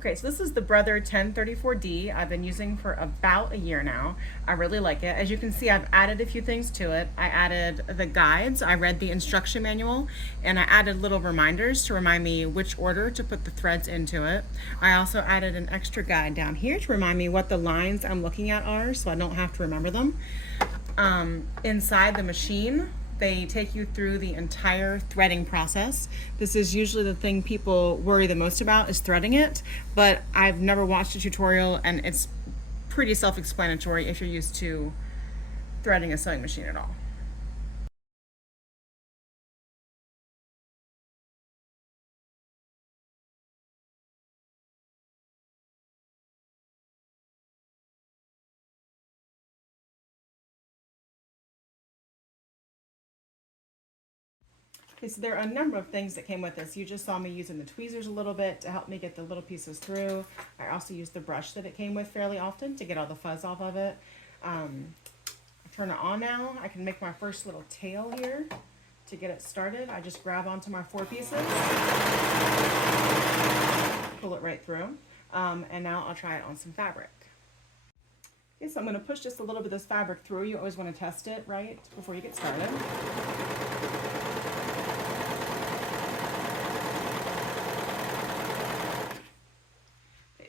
Okay, so this is the Brother 1034D I've been using for about a year now. I really like it. As you can see, I've added a few things to it. I added the guides, I read the instruction manual, and I added little reminders to remind me which order to put the threads into it. I also added an extra guide down here to remind me what the lines I'm looking at are so I don't have to remember them. Inside the machine, they take you through the entire threading process. This is usually the thing people worry the most about is threading it, but I've never watched a tutorial and it's pretty self-explanatory if you're used to threading a sewing machine at all. Okay, so there are a number of things that came with this. You just saw me using the tweezers a little bit to help me get the little pieces through. I also used the brush that it came with fairly often to get all the fuzz off of it. I turn it on now. I can make my first little tail here. To get it started, I just grab onto my 4 pieces, pull it right through, and now I'll try it on some fabric. Okay, so I'm going to push just a little bit of this fabric through. You always want to test it, right, before you get started.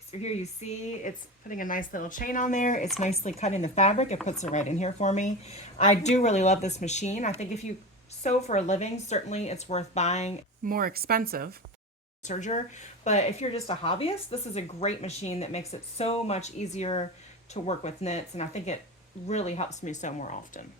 So here you see it's putting a nice little chain on there. It's nicely cutting the fabric. It puts it right in here for me. I do really love this machine. I think if you sew for a living, certainly it's worth buying. More expensive serger, but if you're just a hobbyist, this is a great machine that makes it so much easier to work with knits, and I think it really helps me sew more often.